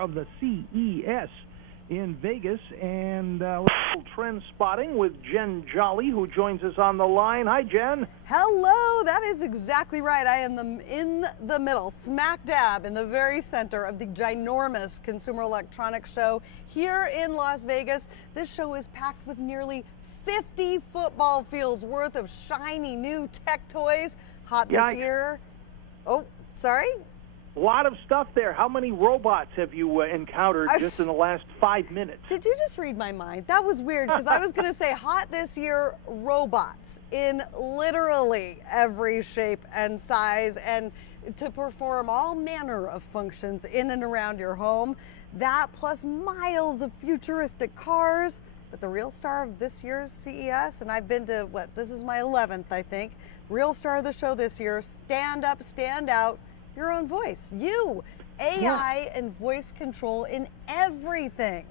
of the CES in Vegas, and a little trend spotting with Jenn Jolly, who joins us on the line. Hi, Jen. Hello, that is exactly right. I am in the middle, smack dab in the very center of the ginormous Consumer Electronics Show here in Las Vegas. This show is packed with nearly 50 football fields worth of shiny new tech toys. Hot this year. Oh, sorry? A lot of stuff there. How many robots have you encountered just in the last 5 minutes? Did you just read my mind? That was weird, because I was going to say hot this year, robots in literally every shape and size, and to perform all manner of functions in and around your home. That plus miles of futuristic cars. But the real star of this year's CES, and I've been to, this is my 11th, I think. Real star of the show this year, stand up, stand out, your own voice. You, AI and voice control in everything.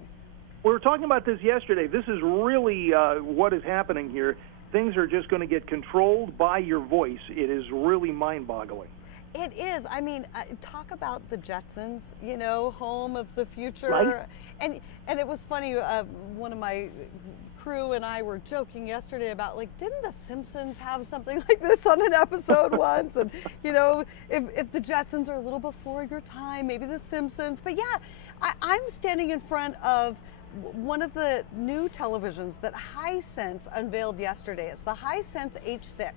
We were talking about this yesterday. This is really what is happening here. Things are just going to get controlled by your voice. It is really mind-boggling. It is. I mean, talk about the Jetsons, you know, home of the future. Right. And it was funny, one of my crew and I were joking yesterday about, like, didn't the Simpsons have something like this on an episode once? And, you know, if the Jetsons are a little before your time, maybe the Simpsons. But yeah, I'm standing in front of one of the new televisions that Hisense unveiled yesterday. It's the Hisense H6.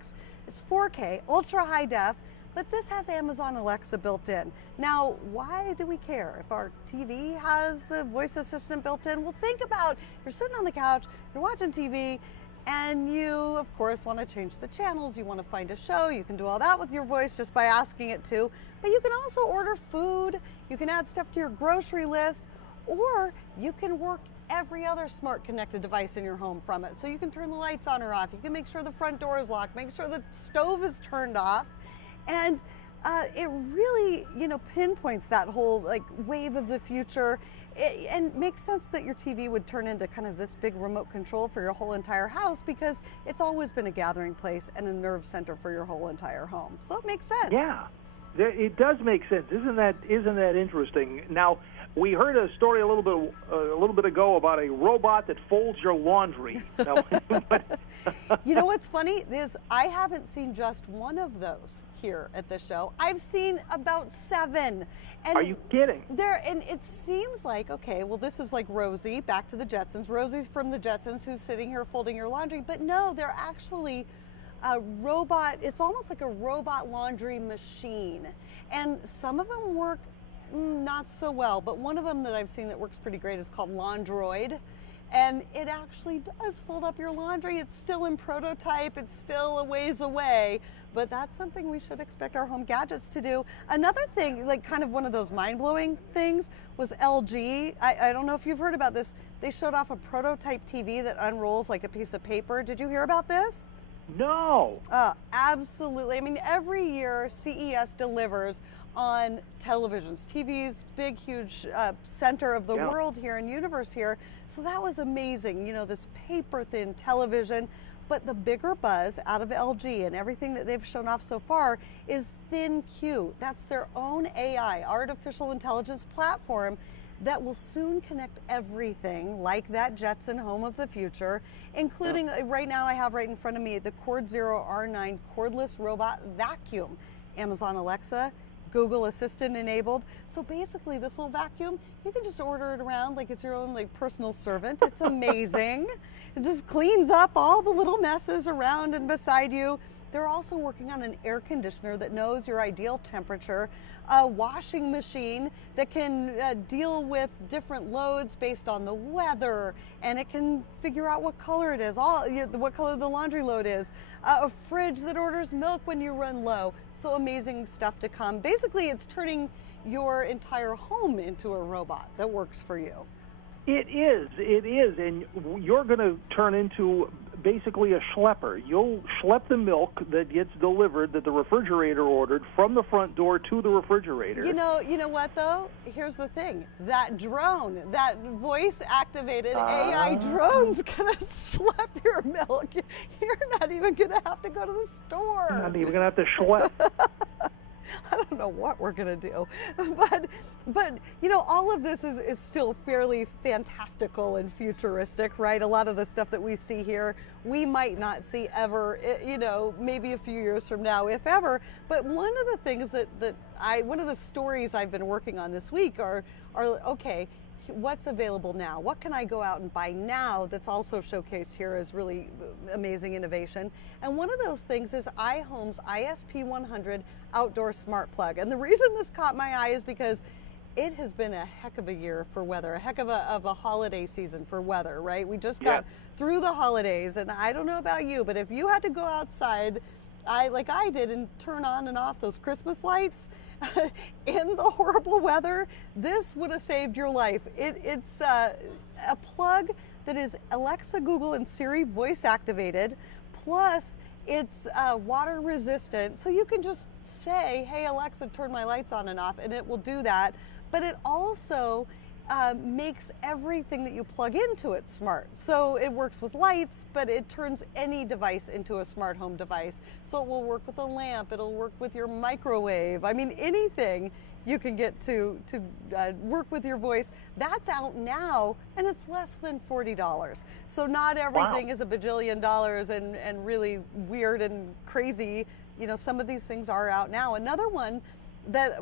It's 4K, ultra high def. But this has Amazon Alexa built in. Now, why do we care if our TV has a voice assistant built in? Well, think about, you're sitting on the couch, you're watching TV, and you, of course, want to change the channels. You want to find a show. You can do all that with your voice just by asking it to. But you can also order food. You can add stuff to your grocery list, or you can work every other smart connected device in your home from it. So you can turn the lights on or off. You can make sure the front door is locked, make sure the stove is turned off. And it really, you know, pinpoints that whole like wave of the future, and makes sense that your TV would turn into kind of this big remote control for your whole entire house, because it's always been a gathering place and a nerve center for your whole entire home. So it makes sense. Yeah, it does make sense. Isn't that interesting? Now, we heard a story a little bit ago about a robot that folds your laundry. You know what's funny is I haven't seen just one of those here at the show. I've seen about 7. And are you kidding? And it seems like, okay, well, this is like Rosie, back to the Jetsons. Rosie's from the Jetsons, who's sitting here folding your laundry. But no, they're actually a robot. It's almost like a robot laundry machine. And some of them work not so well, but one of them that I've seen that works pretty great is called Laundroid. And it actually does fold up your laundry. It's still in prototype. It's still a ways away, but that's something we should expect our home gadgets to do. Another thing, like kind of one of those mind-blowing things, was LG. I don't know if you've heard about this. They showed off a prototype TV that unrolls like a piece of paper. Did you hear about this? No. Absolutely. I mean, every year CES delivers on televisions, TVs, big, huge center of the world here and universe here. So that was amazing. You know, this paper-thin television. But the bigger buzz out of LG and everything that they've shown off so far is ThinQ. That's their own AI, artificial intelligence platform that will soon connect everything, like that Jetson home of the future, including, right now I have right in front of me, the Cord Zero R9 cordless robot vacuum. Amazon Alexa, Google Assistant enabled. So basically this little vacuum, you can just order it around like it's your own like personal servant. It's amazing. It just cleans up all the little messes around and beside you. They're also working on an air conditioner that knows your ideal temperature, a washing machine that can deal with different loads based on the weather, and it can figure out what color it is, what color the laundry load is, a fridge that orders milk when you run low. So amazing stuff to come. Basically, it's turning your entire home into a robot that works for you. It is, and you're going to turn into basically a schlepper. You'll schlep the milk that gets delivered, that the refrigerator ordered, from the front door to the refrigerator. You know what though? Here's the thing. That drone, that voice-activated AI drone's gonna schlep your milk. You're not even gonna have to go to the store. Not even gonna have to schlep. I don't know what we're going to do. But all of this is still fairly fantastical and futuristic, right? A lot of the stuff that we see here, we might not see ever, maybe a few years from now, if ever. But one of the things one of the stories I've been working on this week are okay, what's available now? What can I go out and buy now that's also showcased here as really amazing innovation? And one of those things is iHome's ISP100 outdoor smart plug. And the reason this caught my eye is because it has been a heck of a year for weather, a heck of a holiday season for weather, right? We just got through the holidays, and I don't know about you, but if you had to go outside, like I did, and turn on and off those Christmas lights in the horrible weather, this would have saved your life. It's a plug that is Alexa, Google, and Siri voice activated, plus it's water resistant, so you can just say, hey Alexa, turn my lights on and off, and it will do that. But it also makes everything that you plug into it smart. So it works with lights, but it turns any device into a smart home device. So it will work with a lamp, it'll work with your microwave. I mean, anything you can get to work with your voice. That's out now, and it's less than $40. So not everything is a bajillion dollars and really weird and crazy. Some of these things are out now. Another one that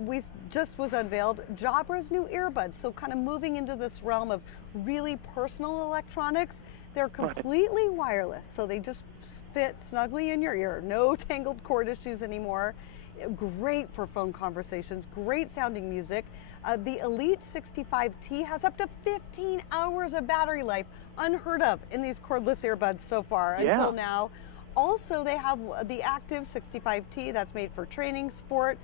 just was unveiled, Jabra's new earbuds. So kind of moving into this realm of really personal electronics. They're completely wireless, so they just fit snugly in your ear. No tangled cord issues anymore. Great for phone conversations, great sounding music. The Elite 65T has up to 15 hours of battery life, unheard of in these cordless earbuds so far until now. Also, they have the Active 65T that's made for training, sport.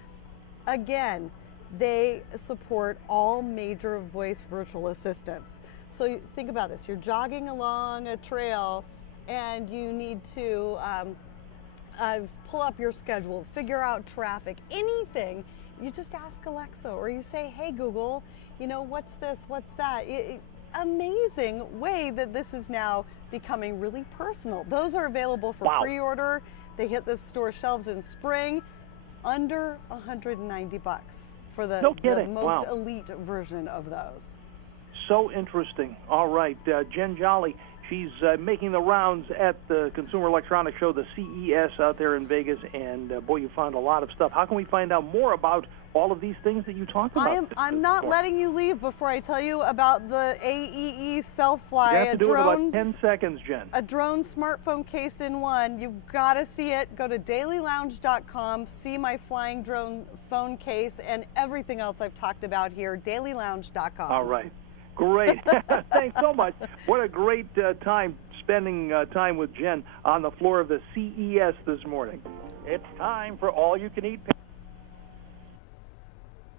Again, they support all major voice virtual assistants. So think about this, you're jogging along a trail and you need to pull up your schedule, figure out traffic, anything. You just ask Alexa, or you say, hey Google, what's this, what's that? Amazing way that this is now becoming really personal. Those are available for pre-order. They hit the store shelves in spring. Under $190 for the most elite version of those. So interesting. All right, Jenn Jolly, she's making the rounds at the Consumer Electronics Show, the CES out there in Vegas, and boy, you found a lot of stuff. How can we find out more about all of these things that you talked about? I'm not letting you leave before I tell you about the AEE Self-Fly. You have to do it in about 10 seconds, Jen. A drone smartphone case in one. You've got to see it. Go to dailylounge.com, see my flying drone phone case and everything else I've talked about here, dailylounge.com. All right. Great. Thanks so much. What a great time spending time with Jen on the floor of the CES this morning. It's time for All You Can Eat.